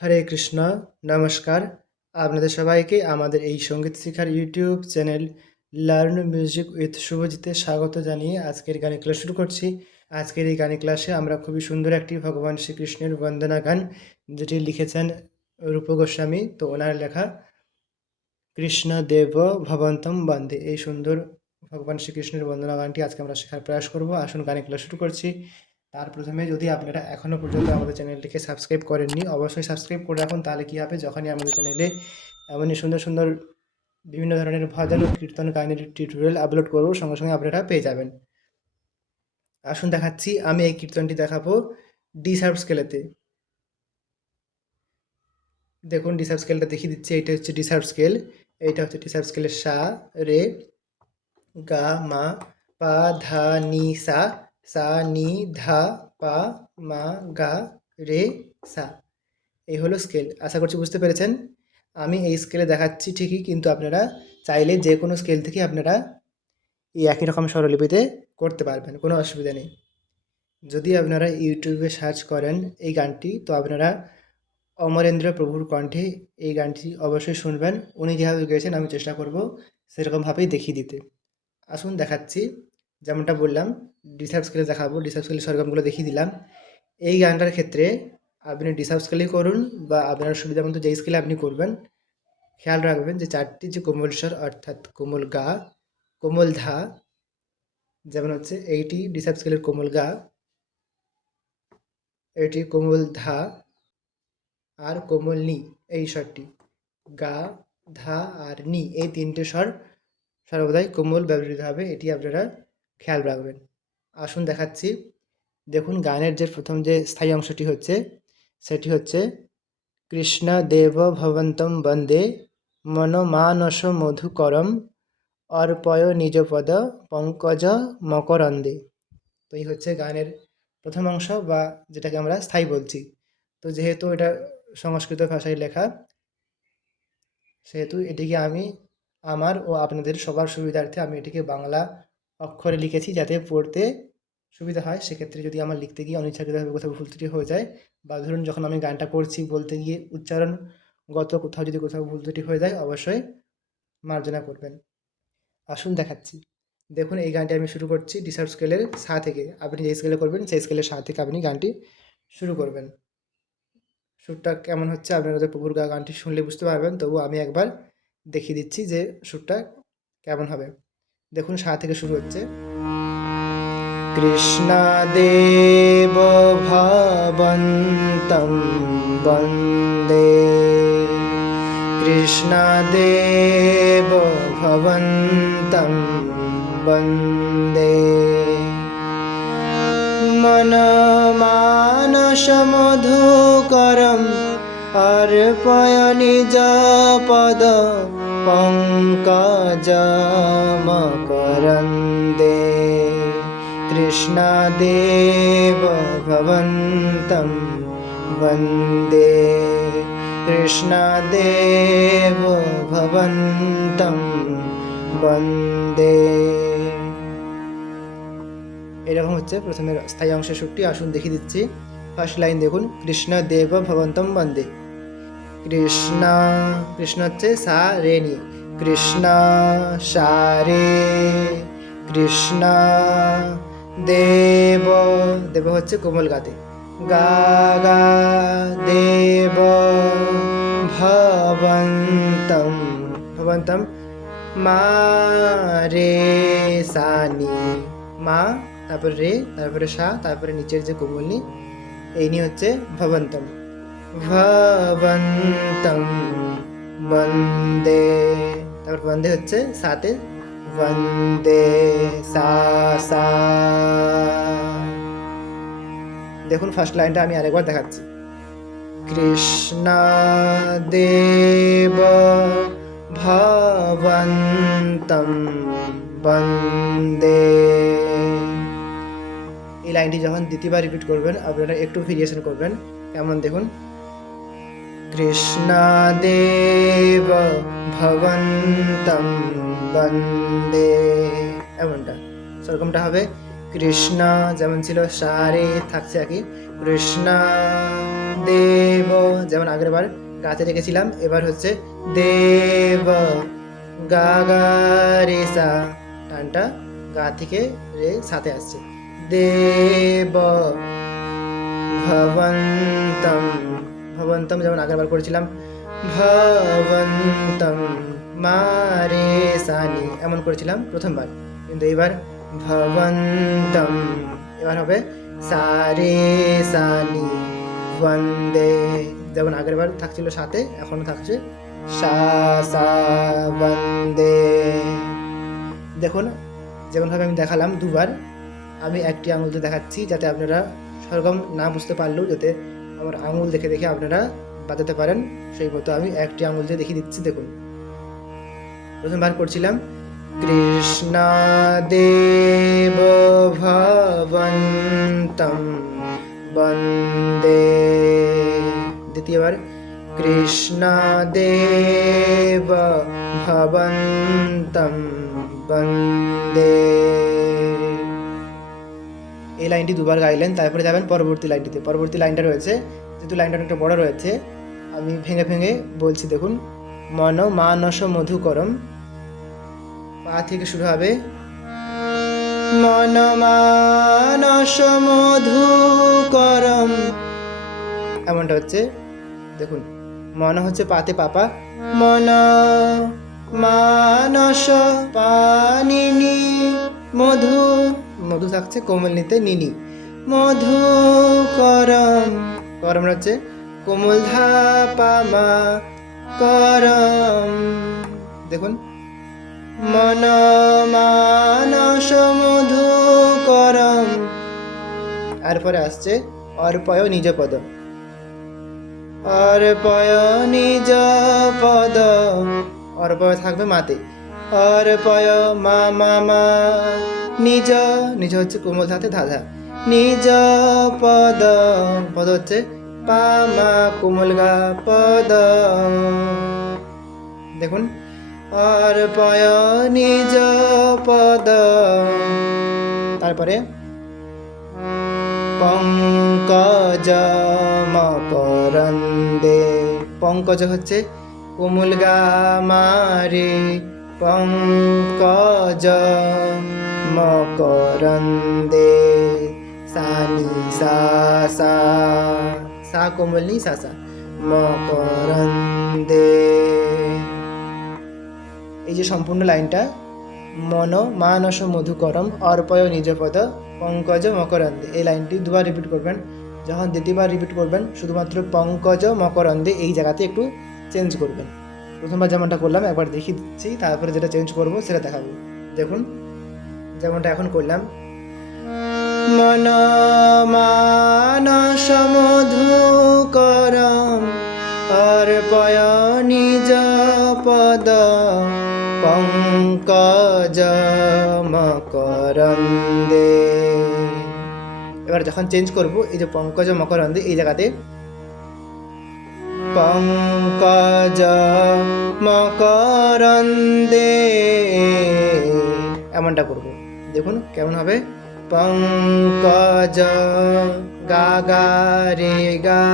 হরে কৃষ্ণ, নমস্কার। আপনাদের সবাইকে আমাদের এই সংগীত শিক্ষার YouTube channel learn music with শুভজিতে স্বাগত জানিয়ে আজকের গানে ক্লাস শুরু করছি। আজকের এই গানে ক্লাসে আমরা খুবই সুন্দর একটি ভগবান শ্রীকৃষ্ণের বন্দনা গান, যেটি লিখেছেন রূপ গোস্বামী, তো ওনার লেখা, কৃষ্ণ দেব ভবন্তম বন্দে। এই সুন্দর ভগবান শ্রীকৃষ্ণের বন্দনা গানটি আজকে আমরা শেখার প্রয়াস করব। আসুন গানে ক্লাস শুরু করছি। তার প্রথমে যদি আপনারা এখনও পর্যন্ত আমাদের চ্যানেলটিকে সাবস্ক্রাইব করেননি, অবশ্যই সাবস্ক্রাইব করে রাখুন, তাহলে কী হবে? যখনই আমাদের চ্যানেলে এমনই সুন্দর সুন্দর বিভিন্ন ধরনের ভজন ও কীর্তন গানের টিউটোরিয়াল আপলোড করব, সঙ্গে সঙ্গে আপনারা পেয়ে যাবেন। আসুন দেখাচ্ছি, আমি এই কীর্তনটি দেখাবো ডি সার্ভ স্কেলেতে দেখুন ডিসার্ভ স্কেলটা দেখিয়ে দিচ্ছি, এইটা হচ্ছে ডিসার্ভ স্কেল এইটা হচ্ছে ডিসার্ভ স্কেলের সা, রে, গা, মা, পা, ধা, নি, সা সা, নি, ধা, পা, মা, গা, রে, সা। এই হলো স্কেল আশা করছি বুঝতে পেরেছেন? আমি এই স্কেলে দেখাচ্ছি ঠিকই, কিন্তু আপনারা চাইলে যে কোনো স্কেল থেকে আপনারা এই একই রকম স্বরলিপিতে করতে পারবেন, কোনো অসুবিধা নেই। যদি আপনারা ইউটিউবে সার্চ করেন এই গানটি, তো আপনারা অমরেন্দ্র প্রভুর কণ্ঠে এই গানটি অবশ্যই শুনবেন। উনি যেভাবে গেয়েছেন, আমি চেষ্টা করব সেরকমভাবেই দেখিয়ে দিতে। আসুন দেখাচ্ছি। যেমনটা বললাম ডিসার্ভ স্কেলে দেখাবো ডিসার্ভ স্কেলের সরগমগুলো দেখিয়ে দিলাম। এই গানটার ক্ষেত্রে আপনি ডিসার্ভ স্কেলেই করুন বা আপনার সুবিধা মতো যেই স্কেলে আপনি করবেন, খেয়াল রাখবেন যে চারটি যে কোমল স্বর, অর্থাৎ কোমল গা, কোমল ধা, যেমন হচ্ছে এইটি ডিসার্ভ স্কেলের কোমল গা এটি কোমল ধা, আর কোমল নি, এই স্বরটি। গা, ধা, আর নি, এই তিনটে স্বর সর্বদাই কোমল ব্যবহৃত হবে, এটি আপনারা খেয়াল রাখবেন। আসুন দেখাচ্ছি। দেখুন গানের যে প্রথম যে স্থায়ী অংশটি হচ্ছে, সেটি হচ্ছে, কৃষ্ণ দেব ভবন্তম বন্দে, মনমানস মধুকরম, অর্পয় নিজপদ পঙ্কজ মকরন্দে। তো এই হচ্ছে গানের প্রথম অংশ বা যেটাকে আমরা স্থায়ী বলছি। তো যেহেতু এটা সংস্কৃত ভাষায় লেখা, সেহেতু এটিকে আমি, আমার ও আপনাদের সবার সুবিধার্থে আমি এটিকে বাংলা অক্ষরে লিখেছি যাতে পড়তে সুবিধা হয়। সেক্ষেত্রে যদি আমার লিখতে গিয়ে অনিচ্ছাকৃতভাবে কোথাও ভুল ত্রুটি হয়ে যায় বা ধরুন যখন আমি গানটা করছি বলতে গিয়ে উচ্চারণগত কোথাও যদি কোথাও ভুল ত্রুটি হয়ে যায়, অবশ্যই মার্জনা করবেন। আসুন দেখাচ্ছি। দেখুন, এই গানটি আমি শুরু করছি ডিসার্ভ স্কেলের সা থেকে। আপনি যে স্কেলে করবেন, সেই স্কেলের সা থেকে আপনি গানটি শুরু করবেন। সুরটা কেমন হচ্ছে? আপনারা তো প্রভুর গা গানটি শুনলে বুঝতে পারবেন। তবু আমি একবার দেখিয়ে দিচ্ছি যে সুরটা কেমন হবে। দেখুন সা থেকে শুরু হচ্ছে। কৃষ্ণদেব ভবন্তম বন্দে। কৃষ্ণদেব ভবন্তম বন্দে। মনমানসমধুকরম অর্পয় নিজ পদ पङ्कजमकरन्दे कृष्णदेव भवन्तं वन्दे কৃষ্ণদেব ভবন্তম বন্দে এরকম হচ্ছে প্রথমে স্থায়ী অংশের সুরটি আসুন দেখিয়ে দিচ্ছি ফার্স্ট লাইন দেখুন কৃষ্ণদেব ভবন্তম বন্দে কৃষ্ণ কৃষ্ণ হচ্ছে সা রে নি কৃষ্ণ সা রে কৃষ্ণ দেব। দেব হচ্ছে কোমল গাতে। গা গা, দেব। ভবন্তম ভবন্তম মা রে সানি মা, তারপরে রে, তারপরে সা, তারপরে নিচের যে কোমলনি, এই নিয়ে হচ্ছে ভবন্তম। ভবন্তম বন্দে তারপর বন্দে হচ্ছে সাথে বন্দে সা সা। দেখুন ফার্স্ট লাইনটা আমি আরেকবার দেখাচ্ছি। কৃষ্ণ দেব ভবন্তম বন্দে এই লাইনটি যখন দ্বিতীয়বার রিপিট করবেন, আপনারা একটু ভেরিয়েশন করবেন। কেমন দেখুন? কৃষ্ণদেব ভবন্তম বন্দে। এমনটা। সেরকমটা হবে। কৃষ্ণ যেমন ছিল, সারে থাকছে আর কি। কৃষ্ণ দেব যেমন আগের বার গাতে রেখেছিলাম, এবার হচ্ছে দেব। গা গা সা। টানটা গা থেকে রে সাথে আসছে। দেব ভবন্তম ভবন্তম যেমন আগের বার করেছিলাম ভবন্তম মারে সানি, এমন করেছিলাম প্রথমবার। কিন্তু এবার ভবন্তম এবার হবে সারে সানি, বন্দে। যেমন আগের বার থাকছিল সাথে এখনও থাকছে সা, বন্দে। দেখুন, যেমনভাবে আমি দেখালাম দুবার, আমি একটি আঙুল দিয়ে দেখাচ্ছি যাতে আপনারা সরগম না বুঝতে পারলেও যাতে আমার আঙুল দেখে দেখে আপনারা বাজাতে পারেন। সেই মতো আমি একটি আঙুল দিয়ে দেখিয়ে দিচ্ছি, দেখুন। প্রথমবার করছিলাম। কৃষ্ণ দেব ভবন্তম বন্দে। দ্বিতীয়বার কৃষ্ণ দেব ভবন্তম বন্দে। এই লাইনটি দুবার গাইলেন, তারপরে যাবেন পরবর্তী লাইনটিতে। পরবর্তী লাইনটা রয়েছে, যেহেতু লাইনটা অনেকটা বড় রয়েছে, আমি ভেঙে ভেঙে বলছি, দেখুন, মন মানস মধুকরম, পা থেকে শুরু হবে, মন মানস মধুকরম। এমনটা হচ্ছে, দেখুন, মন হচ্ছে পাতে পাপা, মন মানস পানিনি মধু মধু থাকছে কোমল নিতে নিনি। মধু করম করম হচ্ছে? কোমল ধা পামা করম। দেখুন। মন মানস মধু করম আর পরে আসছে অর্পয় নিজ পদ। অর্পয় নিজ পদ। অর্পয় থাকবে মাতে। অর্পয় মা মা মা। নিজ নিজ হচ্ছে কোমল ধাতে ধাধা। নিজ পদ পদ হচ্ছে পা, মা, কোমল গা, পদ। দেখুন। অর্পয় নিজ পদ। তারপরে পঙ্কজ মকরন্দে পঙ্কজ হচ্ছে কোমল গা মারে পঙ্কজ মকরন্দে সানি সা সা সা কোমল নি সা সা মকরন্দে। এই যে সম্পূর্ণ লাইনটা, মন, মানস, মধুকরম, অর্পয়, নিজপদ, পঙ্কজ, মকরন্দে। এই লাইনটি দুবার রিপিট করবেন। যখন দ্বিতীয়বার রিপিট করবেন, শুধুমাত্র পঙ্কজ, মকরন্দে এই জায়গাতে একটু চেঞ্জ করবেন। প্রথমবার যেমনটা করলাম, একবার দেখিয়ে দিচ্ছি তারপরে যেটা চেঞ্জ করব সেটা দেখাবো। দেখুন, যেমনটা এখন করলাম। মন মানস মধুকরম অর্পয় নিজ পদ পঙ্কজ মকরন্দে এবার যখন চেঞ্জ করব, এই যে পঙ্কজ মকরন্দে এই জায়গাতে পঙ্কজ মকরন্দে এমনটা করব। দেখুন কেমন হবে। পঙ্কজ গা গা রে গা।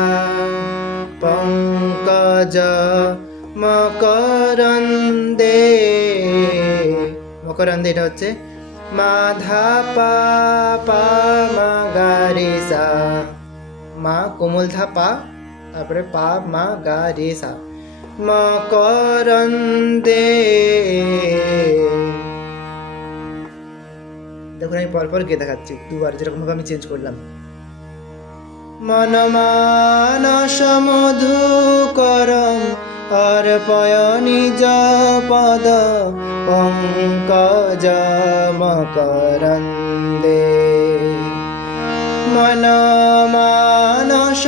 পঙ্কজ মকরন্দে। মকরন্দে এটা হচ্ছে মাধা পা পা মা গা রে সা। মা কোমল ধা পা তারপরে পা মা গা রে সা মকরন্দে দেখুন আমি পরপর গিয়ে দেখাচ্ছি দুবার যেরকমভাবে আমি চেঞ্জ করলাম মন মানস মধুকরম অর্পয় নিজ পদ পঙ্কজ মকরন্দে মন মানস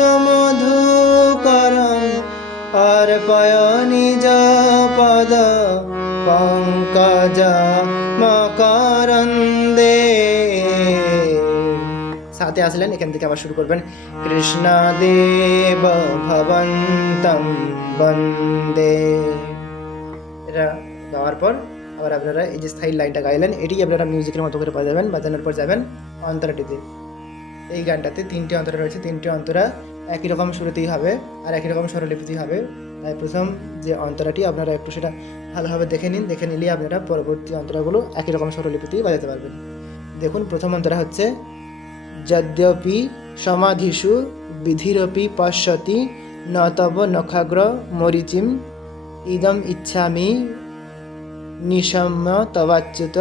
আসলেন, এখান থেকে আবার শুরু করবেন। কৃষ্ণ দেব ভবন্তম বন্দে। এটা গাওয়ার পর আবার আপনারা এই যে স্থায়ী লাইনটা গাইলেন, এটি আপনারা মিউজিকের মতো করে বাজাবেন বাজানোর পর যাবেন অন্তরাটিতে। এই গানটাতে তিনটে অন্তরা রয়েছে, তিনটে অন্তরা একই রকম সুরেতেই হবে আর একই রকম স্বরলিপিতেই হবে। তাই প্রথম যে অন্তরাটি, আপনারা একটু সেটা ভালোভাবে দেখে নিন, দেখে নিলেই আপনারা পরবর্তী অন্তরাগুলো একই রকম স্বরলিপিতেই বাজাতে পারবেন। দেখুন, প্রথম অন্তরা হচ্ছে যদ্যপি সমাধিষু বিধিরপি পশ্যতি ন তব নখাগ্র মরিচিম ইদম ইচ্ছামি নিশম্য তবাচ্যুত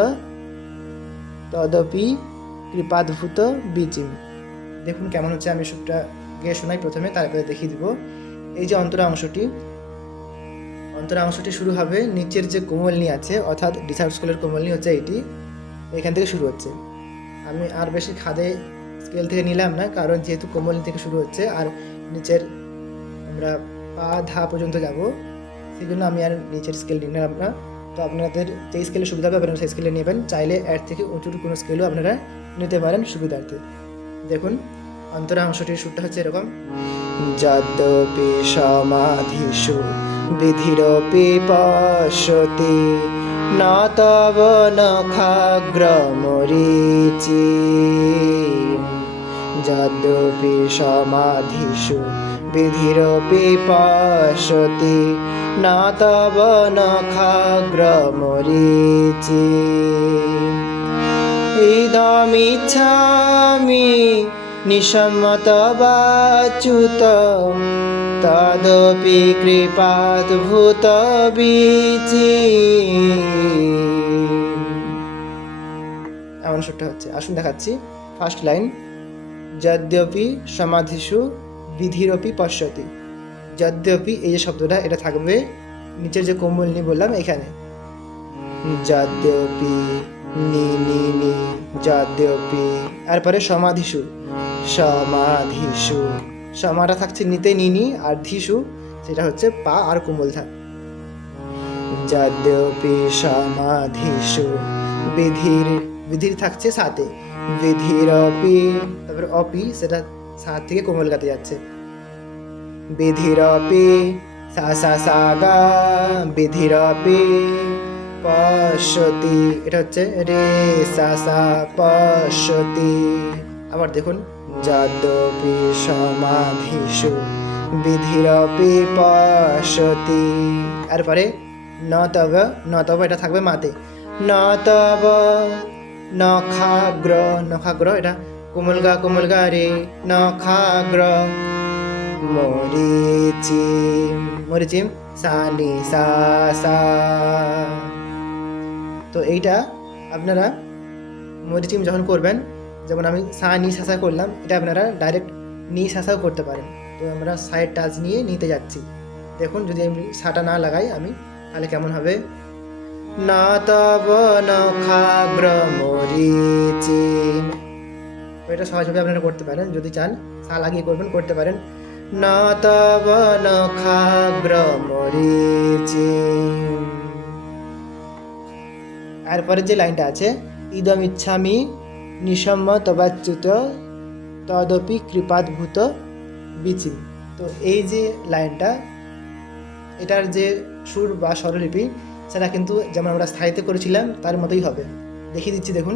তদপি কৃপাদ্ভূত বিচিম দেখুন কেমন হচ্ছে, আমি সুরটা গিয়ে শোনাই প্রথমে, তারপরে দেখিয়ে দিব। এই যে অন্তরা অংশটি অন্তরা অংশটি শুরু হবে নিচের যে কোমলনি আছে, অর্থাৎ ডিসার্ভ স্কুলের কোমলনি হচ্ছে এইটি, এখান থেকে শুরু হচ্ছে। আমি আর বেশি খাদে স্কেল থেকে নিলাম না, কারণ যেহেতু কোমল থেকে শুরু হচ্ছে আর নিচের আমরা পা ধা পর্যন্ত যাব, সেই জন্য আমি আর নিচের স্কেল নিলাম না। তো আপনাদের যেই স্কেলে সুবিধা হবে, আপনারা সেই স্কেলে নেবেন। চাইলে এর থেকে উঁচুর কোনো স্কেলও আপনারা নিতে পারেন সুবিধার্থে। দেখুন অন্তরা অংশটির সুরটা হচ্ছে এরকম। যদ্যপি সমাধিষু বিধিরপি পশ্যতি না তব নখাগ্রমরিচি। যদ্যপি সমাধিষু, বিধিরপি পশ্যতি না তব নখাগ্রমরিচি। ইদমিচ্ছামি নিসম্মতবাচ্যুত, তদপি কৃপাদ্ভূত বীচি এমন সুরটা হচ্ছে। আসুন দেখাচ্ছি। ফার্স্ট লাইন যদ্যপি সমাধিষু বিধিরপি পশ্যতি। যদ্যপি এই যে শব্দটা, এটা থাকবে নিচের যে কোমল কোমলনি বললাম এখানে। যদ্যপি নি নি নি, যদ্যপি। তারপরে সমাধিষু। সমাধিষু। সমাটা থাকছে নিতে নিনি আর ধীসু সেটা হচ্ছে পা আর কোমল থাক। যদ্যপি সমাধিষু। বিধির বিধির থাকছে সাথে বিধির অপি তারপরে অপি, সেটা সাত থেকে কোমল গাতে যাচ্ছে। বিধিরপি, সা সা সা, গা, বিধিরপি পশ্যতি এটা হচ্ছে রে, সা সা পশ্যতি আবার দেখুন, যদ্যপি সমাধিষু, বিধিরপি পশ্যতি এরপরে ন তব ন তব এটা থাকবে মাতে। ন তব নখাগ্র নখাগ্র, এটা কোমলগা কোমলগা রে, নখাগ্র। মরিচিম মরিচিম সানি সা সা। তো এইটা আপনারা মরিচিম যখন করবেন, যেমন আমি সা, নি সাসা করলাম, এটা আপনারা ডাইরেক্ট নি সাসাও করতে পারেন। তো আমরা সাইড টাচ নিয়ে নিতে যাচ্ছি। দেখুন যদি আমি সাটা না লাগাই, আমি তাহলে কেমন হবে? না তব নখাগ্র মরিচিম এটা সহজভাবে আপনারা করতে পারেন, যদি চান সা লাগিয়ে করবেন, করতে পারেন। না তব নখাগ্র মরিচিম এরপরে যে লাইনটা আছে, ইদম ইচ্ছামি নিসম্ম তবাচ্যুত তদপি কৃপাদ্ভূত বিচিম তো এই যে লাইনটা, এটার যে সুর বা স্বরলিপি সেটা কিন্তু যেমন আমরা স্থায়িত্ব করেছিলাম, তার মতোই হবে। দেখিয়ে দিচ্ছি, দেখুন।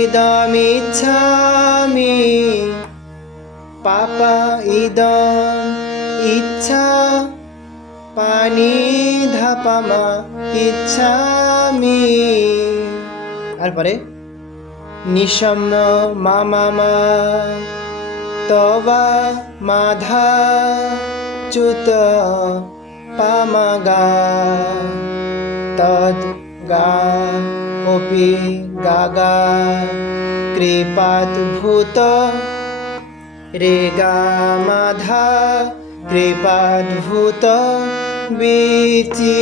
ইদমিচ্ছামি পাপা ইদম ইচ্ছা, পানি ধাপামা ইচ্ছামি। তারপরে নিশম্য মামামা তবা মাধা, চ্যুত তদ গা অপি গাগা কৃপাত ভূত রে গা মাধা কৃপাদ্ভূত বিচি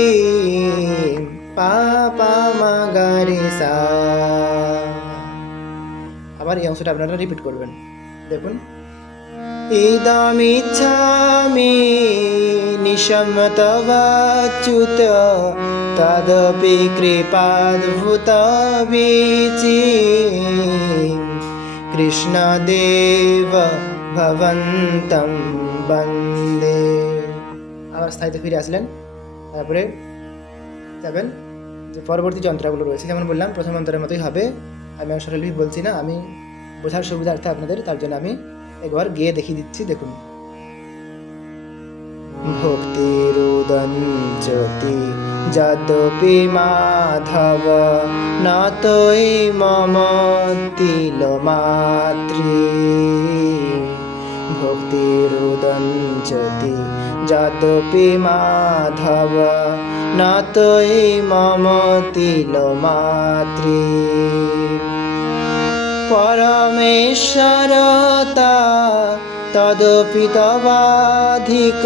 পাপা মাগারে সা আবার এই অংশটা আপনারা রিপিট করবেন। দেখুন। নিশমতবাচ্যুত তদপি কৃপাদ্ভূত বিচি কৃষ্ণদেব ভবন্তম বন্দে আবার স্থায়িতে ফিরে আসলেন। তারপরে যাবেন। যে পরবর্তী যন্ত্রগুলো রয়েছে, যেমন বললাম, প্রথম অন্তরের মতোই হবে। আমি আর সরলভাবে বলছি না, আমি বোঝার সুবিধার্থে আপনাদের, তার জন্য আমি একবার গিয়ে দেখিয়ে দিচ্ছি, দেখুন। ভক্তিরুদঞ্চতি যদ্যপি মাধব, না তৈ মম তিল তিলমাত্রি ভক্তিরুদঞ্চতি যদ্যপি মাধব, না তৈ মম তিলমাত্রি পরমেশ্বরতা परमेश्वरता तदपि तवाधिक बाधिक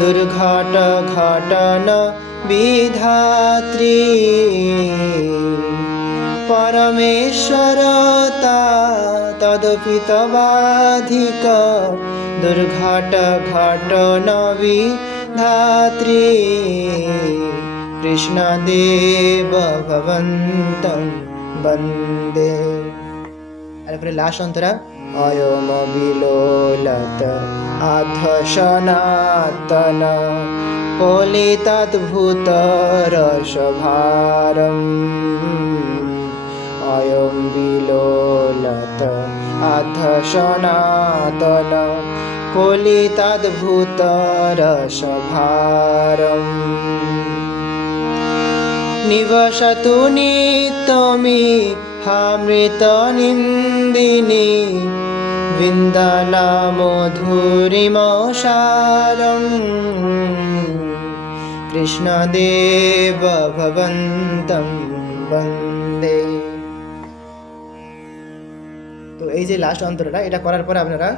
दुर्घटघटन विधात्री। परमेश्वरता तदपि तवाधिक दुर्घटघटन विधात्री। कृष्णदेव भवन्तं वन्दे। তারপরে লাস্ট অন্তরা। অয়ম বিলোলত আধ সনাতন কলিতাদ্ভুত রসভারম অয়ম বিলোলত আধ সনাতন কলিতাদ্ভুত রসভারম হামৃত নিন্দিনী বৃন্দনা মধুরিমসারম কৃষ্ণদেব ভবন্তম বন্দে। তো এই যে লাস্ট অন্তরটা, এটা করার পরে আপনারা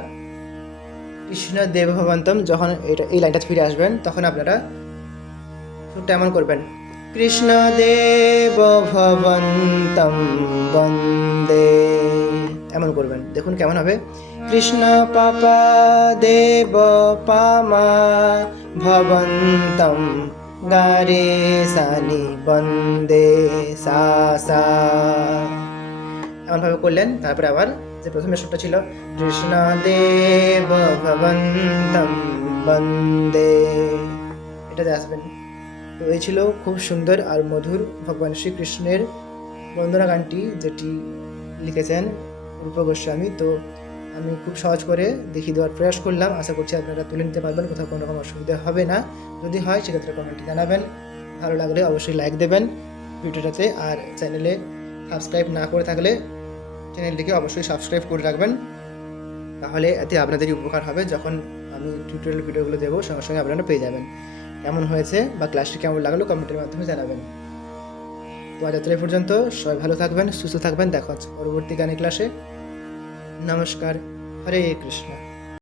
কৃষ্ণ দেব ভবন্তম যখন এটা, এই লাইনটা ফিরে আসবেন, তখন আপনারা সুরটা এমন করবেন। কৃষ্ণ দেব ভবন্তম বন্দে। এমন করবেন। দেখুন কেমন হবে। কৃষ্ণ পাপা দেব পামা ভবন্তম গারে সানি বন্দে সা সা। এমনভাবে করলেন। তারপরে আবার যে প্রথমে সুরটা ছিল কৃষ্ণ দেব ভবন্তম বন্দে এটাতে আসবেন। তো এই ছিল খুব সুন্দর আর মধুর ভগবান শ্রীকৃষ্ণের বন্দনা গানটি যেটি লিখেছেন রূপ গোস্বামী। তো আমি খুব সহজ করে দেখিয়ে দেওয়ার প্রয়াস করলাম। আশা করছি আপনারা তুলে নিতে পারবেন, কোথাও কোনো রকম অসুবিধা হবে না। যদি হয়, সেক্ষেত্রে কমেন্টে জানাবেন। ভালো লাগলে অবশ্যই লাইক দেবেন ভিডিওটাতে আর চ্যানেলে সাবস্ক্রাইব না করে থাকলে চ্যানেলটিকে অবশ্যই সাবস্ক্রাইব করে রাখবেন। তাহলে এতে আপনাদেরই উপকার হবে। যখন আমি টিউটোরিয়াল ভিডিওগুলো দেবো, সঙ্গে সঙ্গে আপনারা পেয়ে যাবেন। কেমন হয়েছে বা ক্লাসটি কেমন লাগল কমেন্টের মাধ্যমে জানাবেন। তো আজ এতটাই পর্যন্ত, সবাই ভালো থাকবেন, সুস্থ থাকবেন, দেখা হচ্ছে পরবর্তী গানের ক্লাসে। নমস্কার, হরে কৃষ্ণ।